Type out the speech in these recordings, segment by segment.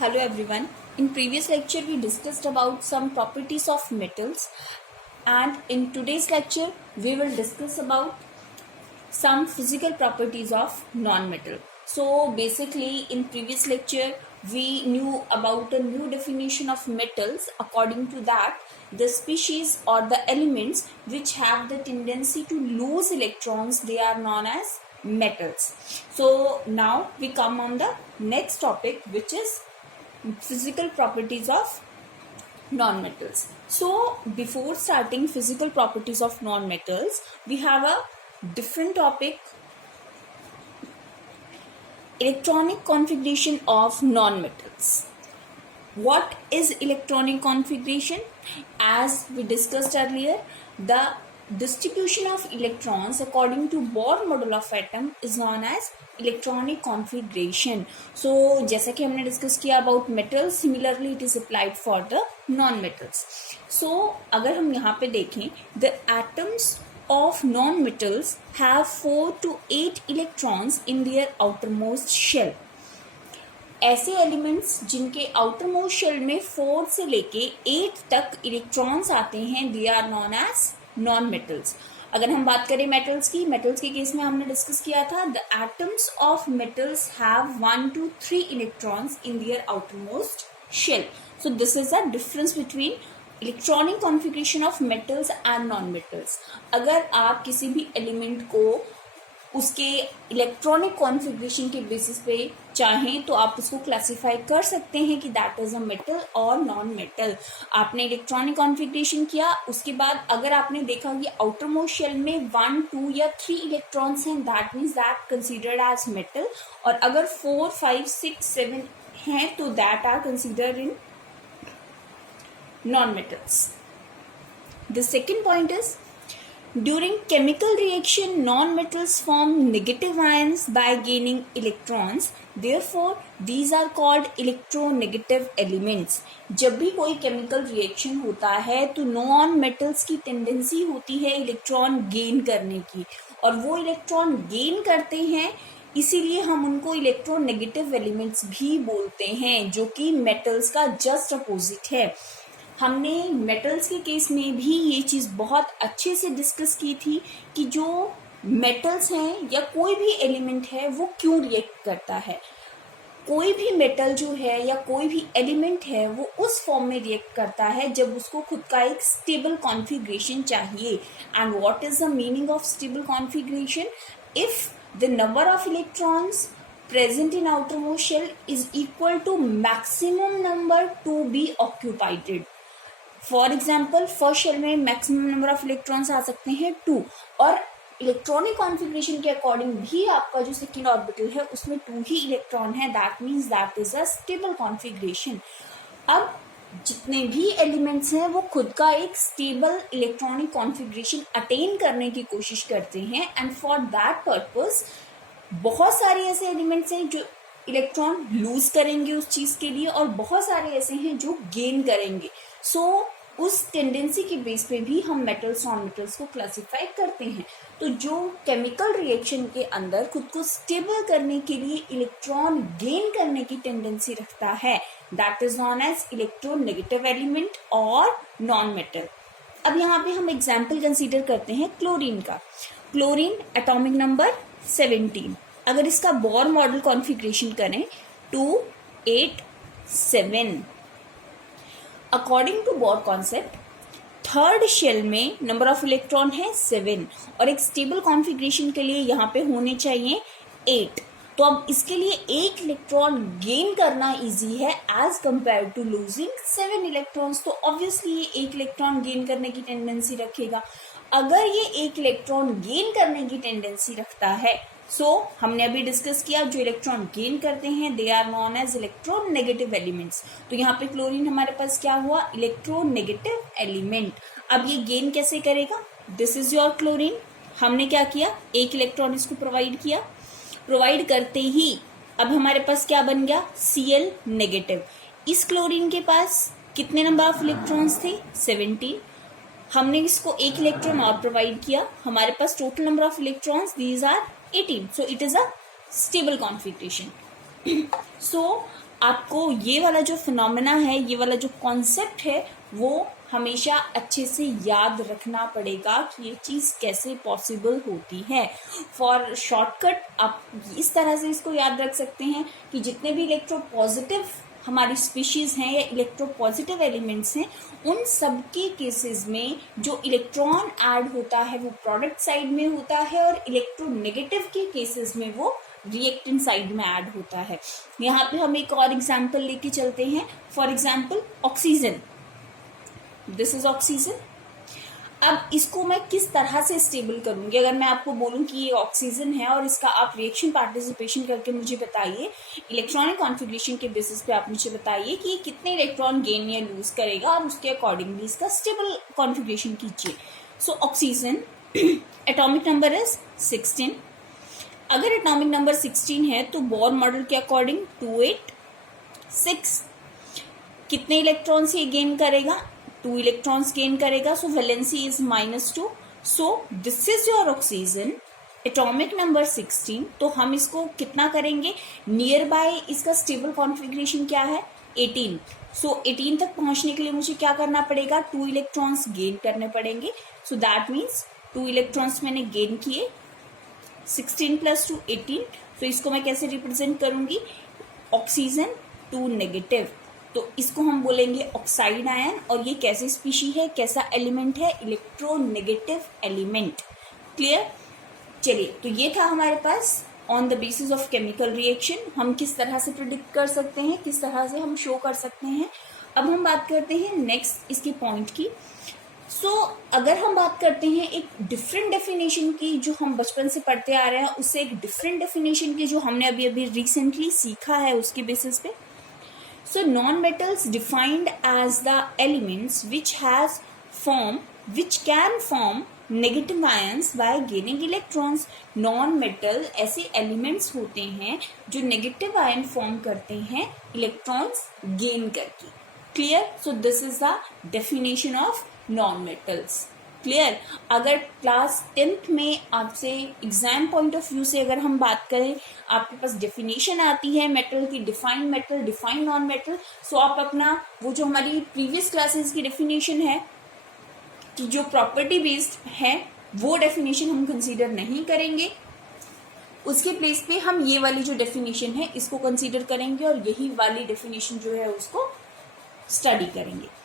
Hello everyone. In previous lecture we discussed about some properties of metals, and in today's lecture we will discuss about some physical properties of non-metal. So basically in previous lecture we knew about a new definition of metals. According to that, the species or the elements which have the tendency to lose electrons, they are known as metals. So now we come on the next topic, which is physical properties of non-metals. So before starting physical properties of non-metals, we have a different topic: electronic configuration of non-metals. What is electronic configuration? As we discussed earlier, the distribution of electrons according to Bohr model of atom is known as electronic configuration. So जैसा कि हमने discuss किया about metals, similarly it is applied for the non metals. So अगर हम यहाँ पे देखें, the atoms of non-metals have 4 to 8 electrons in their outermost shell. ऐसे एलिमेंट्स जिनके आउटरमोस्ट शेल में 4 से लेके 8 तक इलेक्ट्रॉन्स आते हैं, they are known as non metals. अगर हम बात करें मेटल्स के केस में हमने डिस्कस किया था, the atoms of metals have 1 to 3 electrons in their outermost shell. So this is the difference between electronic configuration of metals and non metals. अगर आप किसी भी एलिमेंट को उसके इलेक्ट्रॉनिक कॉन्फ़िगरेशन के बेसिस पे चाहें तो आप उसको क्लासिफाई कर सकते हैं कि दैट इज अ मेटल और नॉन मेटल. आपने इलेक्ट्रॉनिक कॉन्फ़िगरेशन किया, उसके बाद अगर आपने देखा कि आउटर मोस्ट शेल में 1, 2 या 3 इलेक्ट्रॉन्स हैं, that means that considered as metal. और अगर 4, 5, 6, 7 हैं तो that are considered in non-metals. The second point is, during chemical reaction non-metals form negative ions by gaining electrons. Therefore these are called electronegative elements. जब भी कोई chemical reaction होता है तो नॉन मेटल्स की टेंडेंसी होती है इलेक्ट्रॉन गेन करने की, और वो इलेक्ट्रॉन गेन करते हैं, इसीलिए हम उनको इलेक्ट्रोनेगेटिव एलिमेंट्स भी बोलते हैं, जो कि मेटल्स का जस्ट अपोजिट है. हमने मेटल्स के केस में भी ये चीज़ बहुत अच्छे से डिस्कस की थी कि जो मेटल्स हैं या कोई भी एलिमेंट है वो क्यों रिएक्ट करता है. कोई भी मेटल जो है या कोई भी एलिमेंट है वो उस फॉर्म में रिएक्ट करता है जब उसको खुद का एक स्टेबल कॉन्फ़िगरेशन चाहिए. And what is the meaning of stable configuration? If the number of electrons present in outermost shell is equal to maximum number to be occupied. For example first shell में maximum number of electrons आ सकते हैं 2, और electronic configuration के according भी आपका जो second orbital है उसमें 2 ही इलेक्ट्रॉन है. That means that is a stable configuration. अब जितने भी एलिमेंट्स हैं वो खुद का एक स्टेबल इलेक्ट्रॉनिक कॉन्फ़िगरेशन अटेन करने की कोशिश करते हैं, एंड फॉर दैट पर्पस बहुत सारे ऐसे एलिमेंट्स हैं जो इलेक्ट्रॉन लूज करेंगे उस चीज के लिए, और बहुत सारे ऐसे हैं जो गेन करेंगे. सो उस टेंडेंसी के बेस पे भी हम मेटल्स नॉन मेटल्स को क्लासिफाई करते हैं. तो जो केमिकल रिएक्शन के अंदर खुद को स्टेबल करने के लिए इलेक्ट्रॉन गेन करने की टेंडेंसी रखता है, that is known as electronegative element और नॉन मेटल. अब यहाँ पे हम एग्जाम्पल कंसीडर करते हैं क्लोरीन का. Chlorine atomic number 17. अगर इसका बोर मॉडल कॉन्फ़िगरेशन करें 2, 8, 7. According to Bohr concept, third shell में नंबर ऑफ इलेक्ट्रॉन है 7, और एक स्टेबल कॉन्फ़िगरेशन के लिए यहाँ पे होने चाहिए 8. तो अब इसके लिए एक इलेक्ट्रॉन गेन करना इजी है as compare to losing 7 electrons. तो ऑब्वियसली ये एक इलेक्ट्रॉन गेन करने की टेंडेंसी रखेगा. अगर ये एक इलेक्ट्रॉन गेन करने की टेंडेंसी रखता है, हमने अभी डिस्कस किया जो इलेक्ट्रॉन गेन करते हैं they are known as electronegative elements. तो यहाँ पे क्लोरीन हमारे पास क्या हुआ? Electronegative element. अब ये गेन कैसे करेगा? This is your chlorine. हमने क्या किया? एक इलेक्ट्रॉन इसको प्रोवाइड किया. प्रोवाइड करते ही अब हमारे पास क्या बन गया? Cl negative. इस क्लोरीन के पास कितने नंबर ऑफ इलेक्ट्रॉन्स थे? 17. हमने इसको एक इलेक्ट्रॉन और प्रोवाइड किया, हमारे पास total number of electrons these are 18. So it is a stable configuration. So आपको ये वाला जो फिनोमेना है, ये वाला जो कॉन्सेप्ट है, वो हमेशा अच्छे से याद रखना पड़ेगा कि ये चीज़ कैसे पॉसिबल होती है। फॉर शॉर्टकट आप इस तरह से इसको याद रख सकते हैं कि जितने भी इलेक्ट्रोपॉजिटिव हमारी स्पीशीज हैं या इलेक्ट्रोपॉजिटिव एलिमेंट्स हैं, उन सब के केसेस में जो इलेक्ट्रॉन ऐड होता है वो प्रोडक्ट साइड में होता है, और इलेक्ट्रोनेगेटिव के केसेस में वो रिएक्टेंट साइड में ऐड होता है। यहाँ पे हम एक और एग्जाम्पल लेके चलते हैं। For example oxygen, this is oxygen. अब इसको मैं किस तरह से स्टेबल करूंगी? अगर मैं आपको बोलूं कि ये ऑक्सीजन है और इसका आप रिएक्शन पार्टिसिपेशन करके मुझे बताइए, इलेक्ट्रॉनिक कॉन्फ़िगरेशन के बेसिस पे आप मुझे बताइए कि ये कितने इलेक्ट्रॉन गेन या लूज करेगा, और उसके अकॉर्डिंगली इसका स्टेबल कॉन्फ़िगरेशन कीजिए। So oxygen atomic number is 16। अगर एटॉमिक नंबर 16 है तो बोर मॉडल के अकॉर्डिंग 286 कितने इलेक्ट्रॉन्स ये गेन करेगा? 2 इलेक्ट्रॉन्स गेन करेगा। So valency is -2। So this is your oxygen atomic number 16। तो हम इसको कितना करेंगे? नियर बाय इसका स्टेबल कॉन्फ़िगरेशन क्या है? 18। सो 18 तक पहुंचने के लिए मुझे क्या करना पड़ेगा? 2 इलेक्ट्रॉन्स गेन करने पड़ेंगे। सो दैट मीन्स 2 इलेक्ट्रॉन्स मैंने गेन किए, 16 + 2 18। तो इसको मैं कैसे रिप्रेजेंट करूंगी? ऑक्सीजन 2 नेगेटिव, तो इसको हम बोलेंगे ऑक्साइड आयन। और ये कैसी स्पीशी है, कैसा एलिमेंट है? Electronegative element. क्लियर? चलिए, तो ये था हमारे pass on the basis of chemical reaction हम किस तरह से प्रिडिक्ट कर सकते हैं, किस तरह से हम शो कर सकते हैं। अब हम बात करते हैं नेक्स्ट इसके पॉइंट की। सो अगर हम बात करते हैं एक डिफरेंट डेफिनेशन की, जो हम बचपन से पढ़ते आ रहे हैं, उससे एक डिफरेंट डेफिनेशन की जो हमने अभी अभी रिसेंटली सीखा है, उसके बेसिस पे। So non-metals defined as the elements which can form negative ions by gaining electrons. Non-metal ऐसे elements होते हैं जो negative ion form करते हैं electrons gain करके। Clear? So this is the definition of non-metals. Clear? अगर class 10th में आपसे एग्जाम पॉइंट ऑफ व्यू से अगर हम बात करें, आपके पास डेफिनेशन आती है मेटल की, define metal, define non metal, so आप अपना वो जो हमारी प्रीवियस क्लासेस की डेफिनेशन है कि जो प्रॉपर्टी बेस्ड है, वो डेफिनेशन हम कंसीडर नहीं करेंगे। उसके प्लेस पे हम ये वाली जो डेफिनेशन है इसको कंसीडर करेंगे, और यही वाली डेफिनेशन जो है उसको स्टडी करेंगे।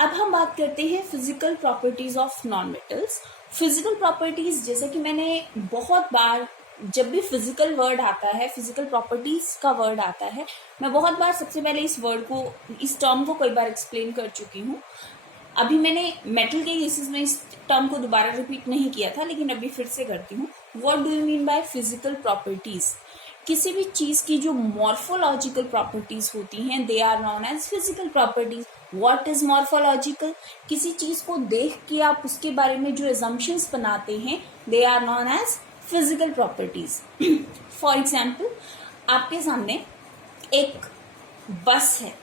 अब हम बात करते हैं physical properties of non metals. Physical properties, जैसे कि मैंने बहुत बार, जब भी फिजिकल वर्ड आता है, फिजिकल प्रॉपर्टीज का वर्ड आता है, मैं बहुत बार सबसे पहले इस वर्ड को, इस टर्म को कई बार एक्सप्लेन कर चुकी हूँ। अभी मैंने मेटल के केसेस में इस टर्म को दोबारा रिपीट नहीं किया था, लेकिन अभी फिर से करती हूँ। What do you mean by physical properties? किसी भी चीज की जो मॉर्फोलॉजिकल प्रॉपर्टीज होती हैं, they are known as physical properties. What is morphological? किसी चीज को देख के आप उसके बारे में जो एजम्पशंस बनाते हैं, they are known as physical properties. For example, आपके सामने एक बस है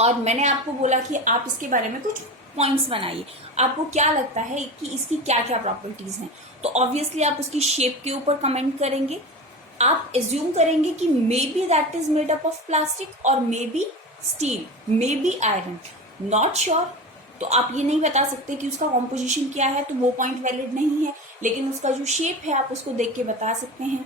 और मैंने आपको बोला कि आप इसके बारे में कुछ पॉइंट्स बनाइए। आपको क्या लगता है कि इसकी क्या क्या प्रॉपर्टीज हैं? तो ऑब्वियसली आप उसकी शेप के ऊपर कमेंट करेंगे। आप एज्यूम करेंगे कि maybe that is made up of plastic, और maybe steel, maybe iron, not sure. तो आप ये नहीं बता सकते कि उसका कॉम्पोजिशन क्या है, तो वो पॉइंट वैलिड नहीं है। लेकिन उसका जो शेप है आप उसको देख के बता सकते हैं।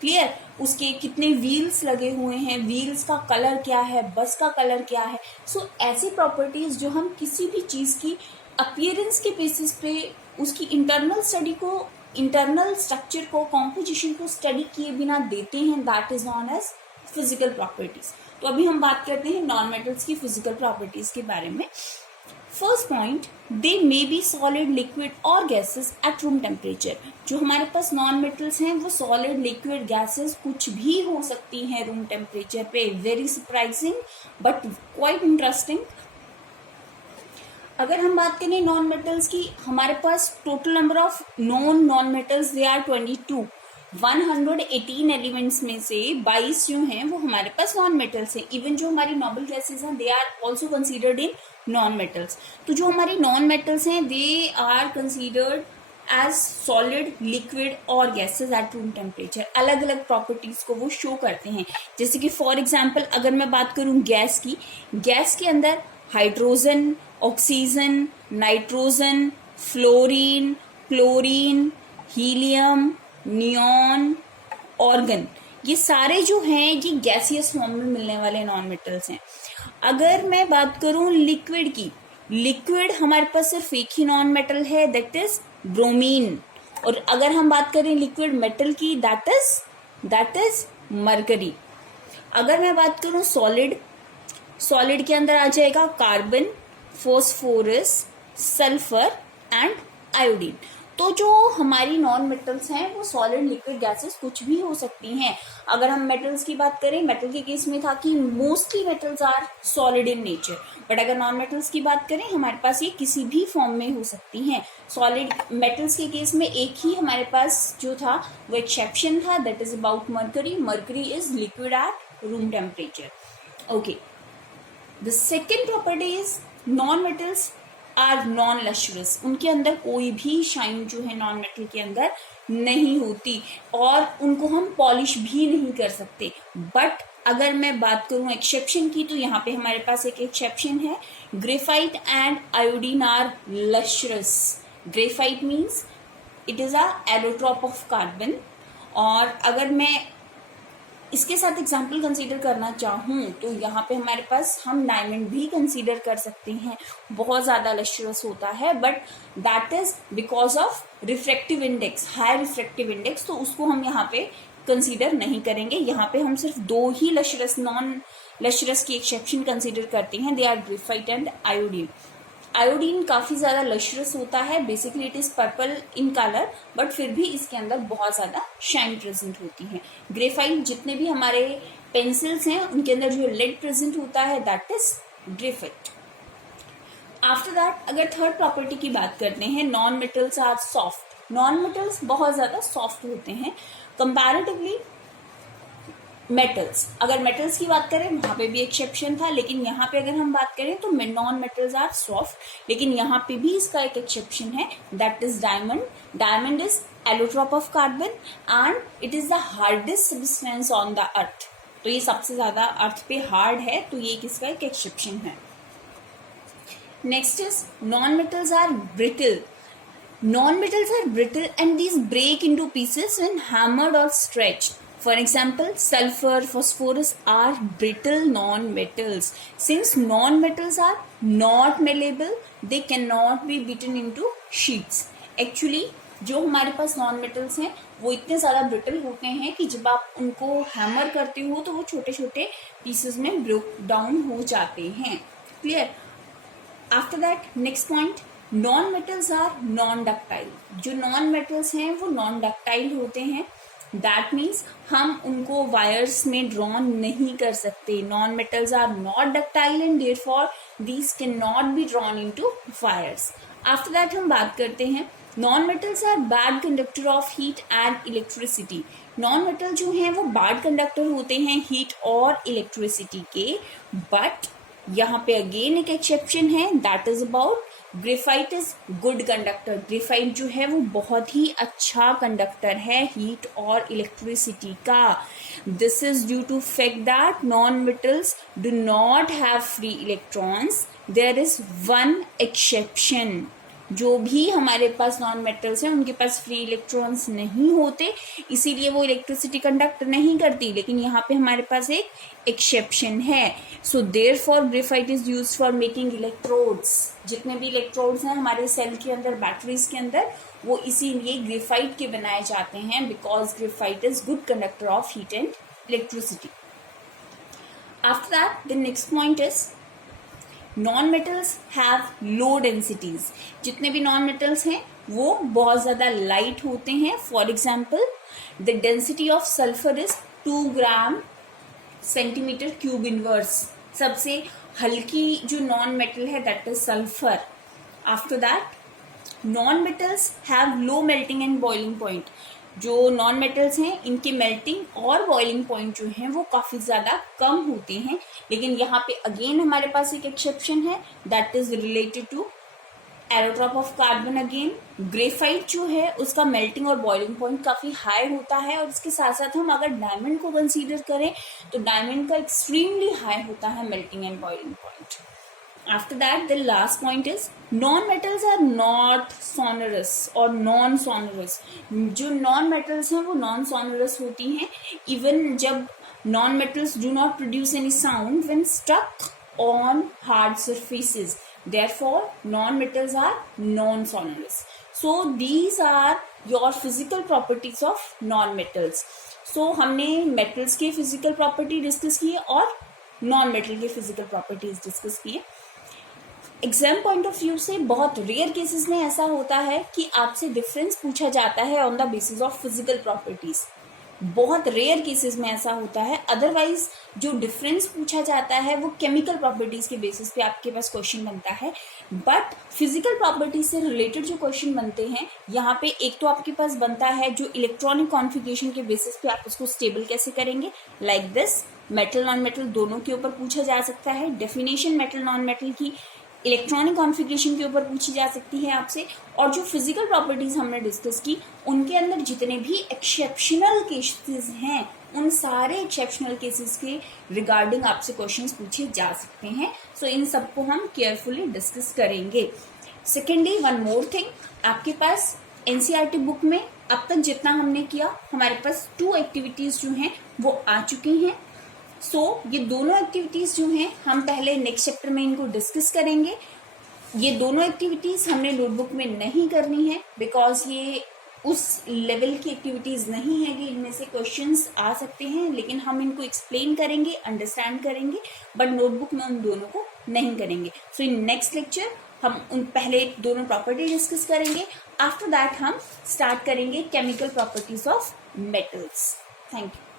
क्लियर? उसके कितने व्हील्स लगे हुए हैं, व्हील्स का कलर क्या है, बस का कलर क्या है। सो ऐसी प्रॉपर्टीज जो हम किसी भी चीज की अपीयरेंस के बेसिस पे उसकी इंटरनल स्टडी को, इंटरनल स्ट्रक्चर को, कॉम्पोजिशन को स्टडी किए बिना देते हैं, that is known as physical properties. तो अभी हम बात करते हैं नॉन मेटल्स की फिजिकल प्रॉपर्टीज के बारे में। First point, they may be solid, liquid और गैसेस एट रूम टेम्परेचर। जो हमारे पास नॉन मेटल्स हैं वो सॉलिड, लिक्विड, गैसेस कुछ भी हो सकती हैं रूम टेम्परेचर पे। Very surprising but quite interesting. अगर हम बात करें नॉन मेटल्स की, हमारे पास total number of non metals they are 22। 118 elements में से 22 जो हैं वो हमारे पास नॉन मेटल्स हैं। इवन जो हमारी नोबल गैसेस हैं they are also considered in non metals. तो जो हमारी नॉन मेटल्स हैं they are considered as solid, liquid और गैसेज एट रूम टेम्परेचर। अलग अलग प्रॉपर्टीज को वो शो करते हैं। जैसे कि फॉर एग्जाम्पल अगर मैं बात करूं गैस की, गैस के अंदर hydrogen, oxygen, nitrogen, fluorine, chlorine, helium, neon, organ, ये सारे जो हैं ये गैसियस फॉर्म में मिलने वाले नॉन मेटल्स हैं। अगर मैं बात करूं लिक्विड की, लिक्विड हमारे पास सिर्फ एक ही नॉन मेटल है, दैट इज ब्रोमीन। और अगर हम बात करें लिक्विड मेटल की, दैट इज मरकरी। अगर मैं बात करूं सॉलिड, सॉलिड के अंदर आ जाएगा carbon, phosphorus, sulphur and iodine. तो जो हमारी नॉन मेटल्स हैं वो सॉलिड, लिक्विड, गैसेस कुछ भी हो सकती हैं। अगर हम मेटल्स की बात करें, मेटल के केस में था कि mostly metals are solid in nature, but अगर नॉन मेटल्स की बात करें हमारे पास ये किसी भी फॉर्म में हो सकती हैं। सॉलिड मेटल्स के केस में एक ही हमारे पास जो था वो एक्सेप्शन था, that is about mercury. Mercury is liquid at room temperature. Okay, the second property is non metals are non lustrous. उनके अंदर कोई भी शाइन जो है नॉन मेटल के अंदर नहीं होती और उनको हम पॉलिश भी नहीं कर सकते। बट अगर मैं बात करूं एक्सेप्शन की, तो यहाँ पे हमारे पास एक एक्सेप्शन है, graphite and iodine are lustrous. Graphite means it is a allotrope of carbon. और अगर मैं इसके साथ एग्जाम्पल कंसीडर करना चाहूँ तो यहाँ पे हमारे पास हम डायमंड भी कंसीडर कर सकते हैं। बहुत ज़्यादा लश्रस होता है, but that is because of refractive index, high refractive index, तो उसको हम यहाँ पे कंसीडर नहीं करेंगे। यहाँ पे हम सिर्फ दो ही लश्रस, नॉन लश्रस की एक्सेप्शन कंसीडर करते हैं, they are graphite and iodine. Iodine काफी ज्यादा लश्रस होता है, basically it is purple in colour, but फिर भी इसके अंदर बहुत ज्यादा शाइन प्रेजेंट होती है। ग्रेफाइट, जितने भी हमारे पेंसिल्स हैं उनके अंदर जो लेड प्रेजेंट होता है that is graphite. After that अगर थर्ड प्रॉपर्टी की बात करते हैं, non metals are soft. Non metals बहुत ज्यादा सॉफ्ट होते हैं कंपैरेटिवली मेटल्स। अगर मेटल्स की बात करें वहां पे भी एक्सेप्शन था, लेकिन यहाँ पे अगर हम बात करें तो नॉन मेटल्स आर सॉफ्ट। लेकिन यहाँ पे भी इसका एक एक्सेप्शन है, that is diamond. Diamond is allotrope of carbon and it is the hardest substance on the earth. तो ये सबसे ज्यादा अर्थ पे हार्ड है, तो ये किसका एक एक्सेप्शन है। Next is non metals are brittle. Non-metals are brittle and these break into pieces when hammered or stretched. For example, sulfur, phosphorus are brittle non-metals. Since non-metals are not malleable, they cannot be beaten into sheets. Actually, जो हमारे पास non metals हैं वो इतने ज़्यादा brittle होते हैं कि जब आप उनको हैमर करते हो तो वो छोटे छोटे पीसेस में ब्रेक डाउन हो जाते हैं। Clear? After that next point, non metals are non ductile. जो नॉन मेटल्स हैं वो नॉन डक्टाइल होते हैं, दैट मीन्स हम उनको वायर्स में ड्रॉन नहीं कर सकते। Non metals are not ductile and therefore these can not be drawn into wires. After that हम बात करते हैं, non metals are bad conductor of heat and electricity. Non metal जो हैं वो बैड कंडक्टर होते हैं हीट और इलेक्ट्रिसिटी के, बट यहाँ पे अगेन एक एक्सेप्शन है, that is about graphite is good conductor. Graphite जो है वो बहुत ही अच्छा कंडक्टर है हीट और इलेक्ट्रिसिटी का। This is due to fact that non metals do not have free electrons. There is one exception, जो भी हमारे पास नॉन मेटल्स हैं उनके पास फ्री इलेक्ट्रॉन्स नहीं होते, इसीलिए वो इलेक्ट्रिसिटी कंडक्ट नहीं करती। लेकिन यहाँ पे हमारे पास एक एक्सेप्शन है, so therefore graphite is used for making electrodes. जितने भी इलेक्ट्रोड्स हैं हमारे सेल के अंदर, बैटरीज के अंदर, वो इसीलिए ग्रेफाइट के बनाए जाते हैं, because graphite is good conductor of heat and electricity. After that the next point is non metals have low densities. जितने भी नॉन मेटल्स हैं वो बहुत ज्यादा लाइट होते हैं। For example, the density of sulphur is 2 gram centimetre cube inverse. सबसे हल्की जो नॉन मेटल है that is sulphur. After that non metals have low melting and boiling point. जो नॉन मेटल्स हैं इनके मेल्टिंग और बॉइलिंग पॉइंट जो हैं वो काफ़ी ज़्यादा कम होते हैं, लेकिन यहाँ पे अगेन हमारे पास एक एक्सेप्शन है, that is related to allotrope of carbon again, graphite जो है उसका मेल्टिंग और बॉइलिंग पॉइंट काफी हाई होता है, और इसके साथ साथ हम अगर डायमंड को कंसीडर करें तो डायमंड का एक्सट्रीमली हाई होता है melting and boiling point. After that, the last point is non-metals are not sonorous or non-sonorous. जो non-metals हैं वो non-sonorous होती हैं. Even जब non-metals do not produce any sound when stuck on hard surfaces. Therefore, non-metals are non-sonorous. So these are your physical properties of non-metals. So हमने metals के physical property discuss किए और non-metal के physical properties discuss किए. Exam point of view से बहुत rare cases में ऐसा होता है कि आपसे डिफरेंस पूछा जाता है on the basis of physical properties. बहुत रेयर केसेस में ऐसा होता है. अदरवाइज जो डिफरेंस पूछा जाता है वो केमिकल प्रॉपर्टीज के बेसिस पे आपके पास क्वेश्चन बनता है. बट फिजिकल प्रॉपर्टीज से रिलेटेड जो क्वेश्चन बनते हैं यहाँ पे एक तो आपके पास बनता है जो इलेक्ट्रॉनिक कॉन्फ़िगरेशन के बेसिस पे आप उसको स्टेबल कैसे करेंगे, like this. Metal non metal दोनों के ऊपर पूछा जा सकता है. डेफिनेशन मेटल नॉन मेटल की इलेक्ट्रॉनिक कॉन्फ़िगरेशन के ऊपर पूछी जा सकती है आपसे. और जो फिजिकल प्रॉपर्टीज हमने डिस्कस की उनके अंदर जितने भी एक्सेप्शनल केसेस हैं उन सारे एक्सेप्शनल केसेस के रिगार्डिंग आपसे क्वेश्चंस पूछे जा सकते हैं. सो इन सबको हम केयरफुली डिस्कस करेंगे. सेकेंडली, वन मोर थिंग, आपके पास एनसीईआरटी बुक में अब तक जितना हमने किया हमारे पास 2 एक्टिविटीज जो हैं वो आ चुकी हैं. ये दोनों एक्टिविटीज जो हैं हम पहले नेक्स्ट चैप्टर में इनको डिस्कस करेंगे. ये दोनों एक्टिविटीज हमने नोटबुक में नहीं करनी है बिकॉज ये उस लेवल की एक्टिविटीज नहीं है कि इनमें से क्वेश्चंस आ सकते हैं, लेकिन हम इनको एक्सप्लेन करेंगे, अंडरस्टैंड करेंगे, बट नोटबुक में उन दोनों को नहीं करेंगे. सो इन नेक्स्ट लेक्चर हम उन पहले दोनों प्रॉपर्टी डिस्कस करेंगे. आफ्टर दैट हम स्टार्ट करेंगे chemical properties of metals. Thank you.